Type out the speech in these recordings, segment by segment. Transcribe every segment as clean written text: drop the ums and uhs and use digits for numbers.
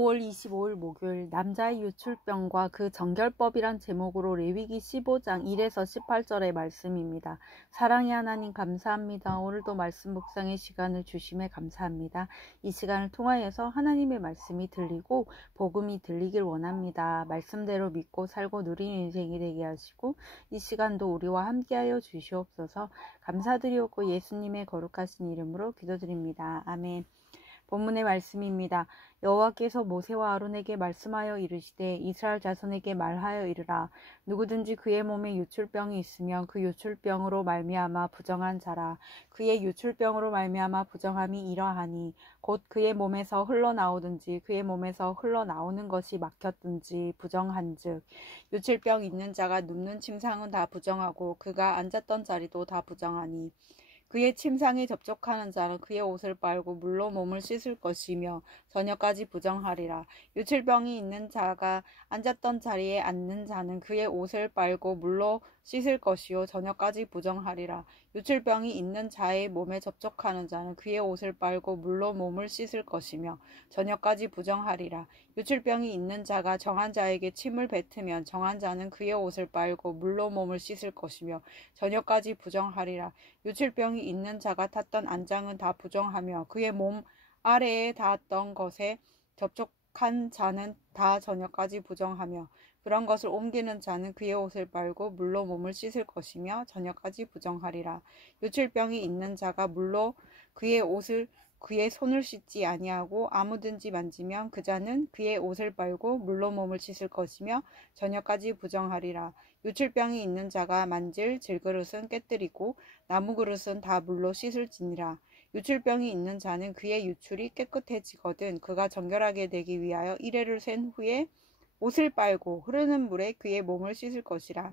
5월 25일 목요일 남자의 유출병과 그 정결법이란 제목으로 레위기 15장 1에서 18절의 말씀입니다. 사랑의 하나님 감사합니다. 오늘도 말씀 묵상의 시간을 주심에 감사합니다. 이 시간을 통하여서 하나님의 말씀이 들리고 복음이 들리길 원합니다. 말씀대로 믿고 살고 누리는 인생이 되게 하시고 이 시간도 우리와 함께하여 주시옵소서. 감사드리옵고 예수님의 거룩하신 이름으로 기도드립니다. 아멘. 본문의 말씀입니다. 여호와께서 모세와 아론에게 말씀하여 이르시되 이스라엘 자손에게 말하여 이르라. 누구든지 그의 몸에 유출병이 있으면 그 유출병으로 말미암아 부정한 자라. 그의 유출병으로 말미암아 부정함이 이러하니 곧 그의 몸에서 흘러나오든지 그의 몸에서 흘러나오는 것이 막혔든지 부정한즉 유출병 있는 자가 눕는 침상은 다 부정하고 그가 앉았던 자리도 다 부정하니 그의 침상에 접촉하는 자는 그의 옷을 빨고 물로 몸을 씻을 것이며 저녁까지 부정하리라. 유출병이 있는 자가 앉았던 자리에 앉는 자는 그의 옷을 빨고 물로 씻을 것이요 저녁까지 부정하리라. 유출병이 있는 자의 몸에 접촉하는 자는 그의 옷을 빨고 물로 몸을 씻을 것이며 저녁까지 부정하리라. 유출병이 있는 자가 정한 자에게 침을 뱉으면 정한 자는 그의 옷을 빨고 물로 몸을 씻을 것이며 저녁까지 부정하리라. 유출병이 있는 자가 탔던 안장은 다 부정하며 그의 몸 아래에 닿았던 것에 접촉한 자는 다 저녁까지 부정하며 그런 것을 옮기는 자는 그의 옷을 빨고 물로 몸을 씻을 것이며 저녁까지 부정하리라. 유출병이 있는 자가 물로 그의 손을 씻지 아니하고 아무든지 만지면 그 자는 그의 옷을 빨고 물로 몸을 씻을 것이며 저녁까지 부정하리라. 유출병이 있는 자가 만질 질그릇은 깨뜨리고 나무 그릇은 다 물로 씻을지니라. 유출병이 있는 자는 그의 유출이 깨끗해지거든 그가 정결하게 되기 위하여 이레를 센 후에 옷을 빨고 흐르는 물에 그의 몸을 씻을 것이라.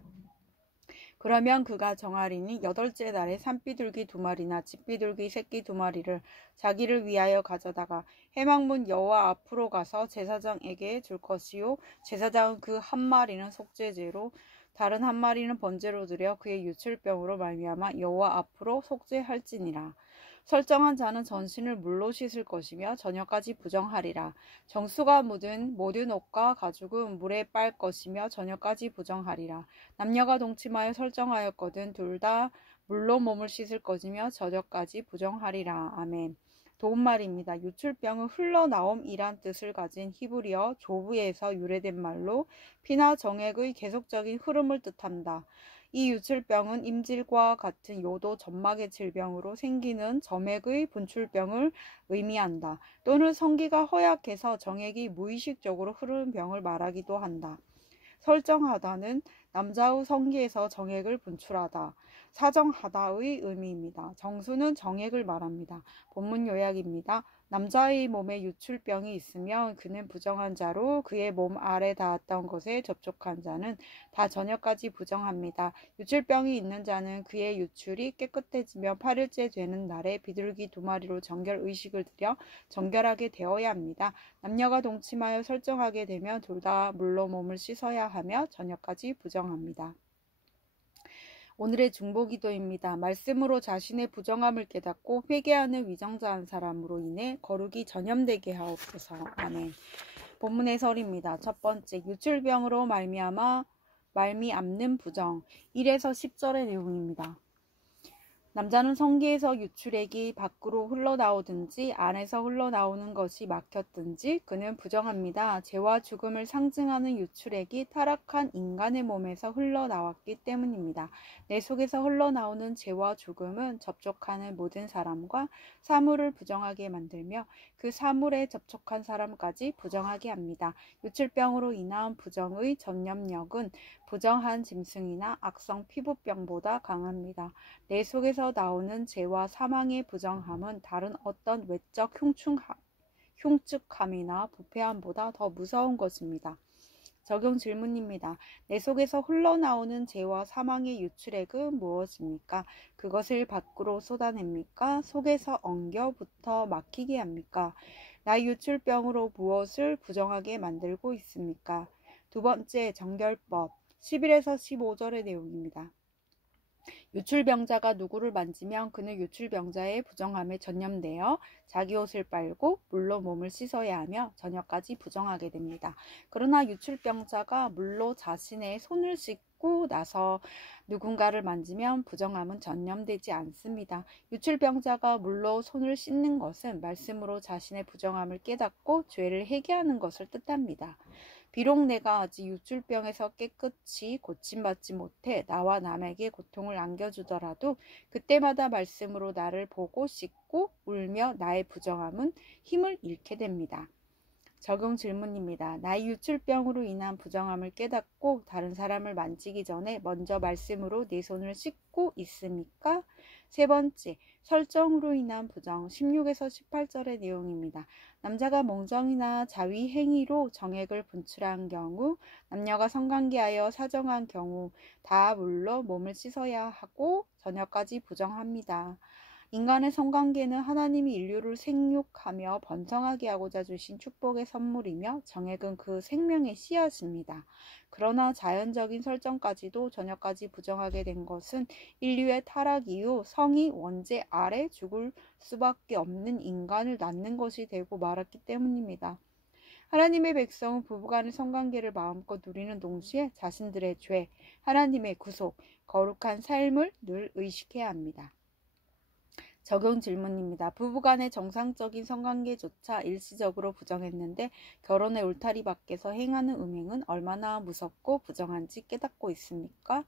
그러면 그가 정하리니 8째 날에 산비둘기 2마리나 집비둘기 새끼 2마리를 자기를 위하여 가져다가 회막문 여호와 앞으로 가서 제사장에게 줄 것이요 제사장은 그 한 마리는 속죄제로 다른 한 마리는 번제로 드려 그의 유출병으로 말미암아 여호와 앞으로 속죄할지니라. 설정한 자는 전신을 물로 씻을 것이며 저녁까지 부정하리라. 정수가 묻은 모든 옷과 가죽은 물에 빨 것이며 저녁까지 부정하리라. 남녀가 동침하여 설정하였거든 둘 다 물로 몸을 씻을 것이며 저녁까지 부정하리라. 아멘. 도움말입니다. 유출병은 흘러나옴이란 뜻을 가진 히브리어 조브에서 유래된 말로 피나 정액의 계속적인 흐름을 뜻한다. 이 유출병은 임질과 같은 요도 점막의 질병으로 생기는 점액의 분출병을 의미한다. 또는 성기가 허약해서 정액이 무의식적으로 흐르는 병을 말하기도 한다. 설정하다는 남자의 성기에서 정액을 분출하다, 사정하다의 의미입니다. 정수는 정액을 말합니다. 본문 요약입니다. 남자의 몸에 유출병이 있으면 그는 부정한 자로 그의 몸 아래 닿았던 것에 접촉한 자는 다 저녁까지 부정합니다. 유출병이 있는 자는 그의 유출이 깨끗해지며 8일째 되는 날에 비둘기 2마리로 정결 의식을 드려 정결하게 되어야 합니다. 남녀가 동침하여 설정하게 되면 둘 다 물로 몸을 씻어야 하며 저녁까지 부정합니다. 오늘의 중보기도입니다. 말씀으로 자신의 부정함을 깨닫고 회개하는 위정자한 사람으로 인해 거룩이 전염되게 하옵소서. 아멘. 본문의 설입니다. 첫 번째, 유출병으로 말미암는 부정. 1에서 10절의 내용입니다. 남자는 성기에서 유출액이 밖으로 흘러나오든지 안에서 흘러나오는 것이 막혔든지 그는 부정합니다. 죄와 죽음을 상징하는 유출액이 타락한 인간의 몸에서 흘러나왔기 때문입니다. 내 속에서 흘러나오는 죄와 죽음은 접촉하는 모든 사람과 사물을 부정하게 만들며 그 사물에 접촉한 사람까지 부정하게 합니다. 유출병으로 인한 부정의 전염력은 부정한 짐승이나 악성 피부병보다 강합니다. 내 속에서 나오는 죄와 사망의 부정함은 다른 어떤 외적 흉측함이나 부패함보다 더 무서운 것입니다. 적용 질문입니다. 내 속에서 흘러나오는 죄와 사망의 유출액은 무엇입니까? 그것을 밖으로 쏟아냅니까? 속에서 엉겨붙어 막히게 합니까? 나의 유출병으로 무엇을 부정하게 만들고 있습니까? 두 번째, 정결법 11에서 15절의 내용입니다. 유출병자가 누구를 만지면 그는 유출병자의 부정함에 전념되어 자기 옷을 빨고 물로 몸을 씻어야 하며 저녁까지 부정하게 됩니다. 그러나 유출병자가 물로 자신의 손을 씻고 나서 누군가를 만지면 부정함은 전념되지 않습니다. 유출병자가 물로 손을 씻는 것은 말씀으로 자신의 부정함을 깨닫고 죄를 회개하는 것을 뜻합니다. 비록 내가 아직 유출병에서 깨끗이 고침받지 못해 나와 남에게 고통을 안겨주더라도 그때마다 말씀으로 나를 보고 씻고 울며 나의 부정함은 힘을 잃게 됩니다. 적용 질문입니다. 나의 유출병으로 인한 부정함을 깨닫고 다른 사람을 만지기 전에 먼저 말씀으로 내 손을 씻고 있습니까? 세 번째, 설정으로 인한 부정 16에서 18절의 내용입니다. 남자가 멍정이나 자위 행위로 정액을 분출한 경우, 남녀가 성관계하여 사정한 경우 다 물로 몸을 씻어야 하고 저녁까지 부정합니다. 인간의 성관계는 하나님이 인류를 생육하며 번성하게 하고자 주신 축복의 선물이며 정액은 그 생명의 씨앗입니다. 그러나 자연적인 설정까지도 저녁까지 부정하게 된 것은 인류의 타락 이후 성이 원죄 아래 죽을 수밖에 없는 인간을 낳는 것이 되고 말았기 때문입니다. 하나님의 백성은 부부간의 성관계를 마음껏 누리는 동시에 자신들의 죄, 하나님의 구속, 거룩한 삶을 늘 의식해야 합니다. 적용 질문입니다. 부부간의 정상적인 성관계조차 일시적으로 부정했는데 결혼의 울타리 밖에서 행하는 음행은 얼마나 무섭고 부정한지 깨닫고 있습니까?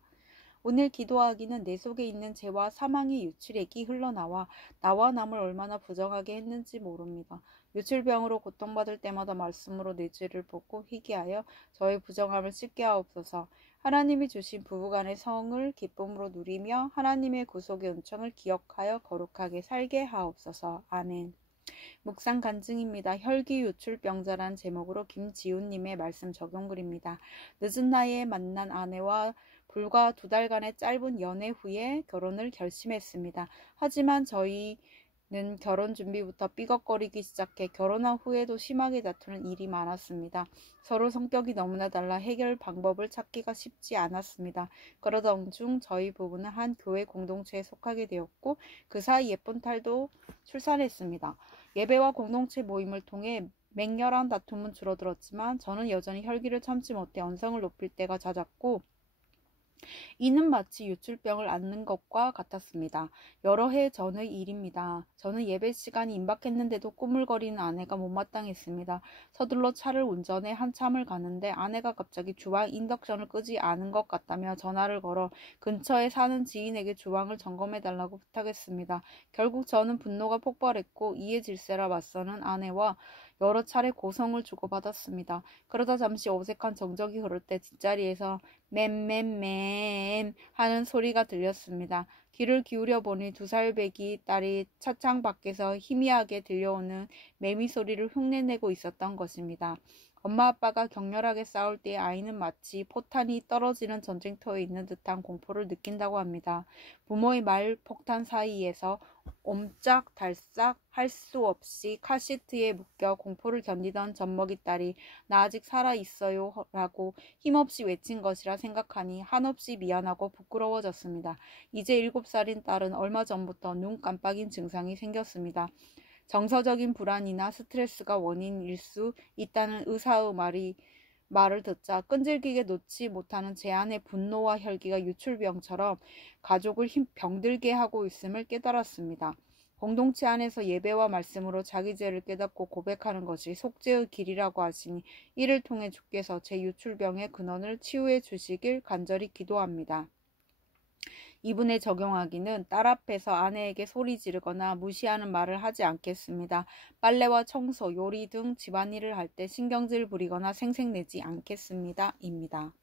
오늘 기도하기는 내 속에 있는 죄와 사망의 유출액이 흘러나와 나와 남을 얼마나 부정하게 했는지 모릅니다. 유출병으로 고통받을 때마다 말씀으로 내 죄를 보고 회개하여 저의 부정함을 씻게 하옵소서. 하나님이 주신 부부간의 성을 기쁨으로 누리며 하나님의 구속의 은총을 기억하여 거룩하게 살게 하옵소서. 아멘. 묵상 간증입니다. 혈기 유출병자란 제목으로 김지훈님의 말씀 적용글입니다. 늦은 나이에 만난 아내와 불과 2달간의 짧은 연애 후에 결혼을 결심했습니다. 하지만 저희는 결혼 준비부터 삐걱거리기 시작해 결혼한 후에도 심하게 다투는 일이 많았습니다. 서로 성격이 너무나 달라 해결 방법을 찾기가 쉽지 않았습니다. 그러던 중 저희 부부는 한 교회 공동체에 속하게 되었고 그 사이 예쁜 딸도 출산했습니다. 예배와 공동체 모임을 통해 맹렬한 다툼은 줄어들었지만 저는 여전히 혈기를 참지 못해 언성을 높일 때가 잦았고 이는 마치 유출병을 앓는 것과 같았습니다. 여러 해 전의 일입니다. 저는 예배 시간이 임박했는데도 꾸물거리는 아내가 못마땅했습니다. 서둘러 차를 운전해 한참을 가는데 아내가 갑자기 주방 인덕션을 끄지 않은 것 같다며 전화를 걸어 근처에 사는 지인에게 주방을 점검해달라고 부탁했습니다. 결국 저는 분노가 폭발했고 이에 질세라 맞서는 아내와 여러 차례 고성을 주고받았습니다. 그러다 잠시 어색한 정적이 흐를 때 뒷자리에서 맴맴맴 하는 소리가 들렸습니다. 귀를 기울여 보니 2살 배기 딸이 차창 밖에서 희미하게 들려오는 매미 소리를 흉내내고 있었던 것입니다. 엄마 아빠가 격렬하게 싸울 때 아이는 마치 포탄이 떨어지는 전쟁터에 있는 듯한 공포를 느낀다고 합니다. 부모의 말 폭탄 사이에서 옴짝달싹 할 수 없이 카시트에 묶여 공포를 견디던 젖먹이 딸이 나 아직 살아있어요 라고 힘없이 외친 것이라 생각하니 한없이 미안하고 부끄러워졌습니다. 이제 7살인 딸은 얼마 전부터 눈 깜빡인 증상이 생겼습니다. 정서적인 불안이나 스트레스가 원인일 수 있다는 의사의 말을 듣자 끈질기게 놓지 못하는 제 안의 분노와 혈기가 유출병처럼 가족을 병들게 하고 있음을 깨달았습니다. 공동체 안에서 예배와 말씀으로 자기 죄를 깨닫고 고백하는 것이 속죄의 길이라고 하시니 이를 통해 주께서 제 유출병의 근원을 치유해 주시길 간절히 기도합니다. 이분에 적용하기는 딸 앞에서 아내에게 소리 지르거나 무시하는 말을 하지 않겠습니다. 빨래와 청소, 요리 등 집안일을 할 때 신경질 부리거나 생색내지 않겠습니다. 입니다.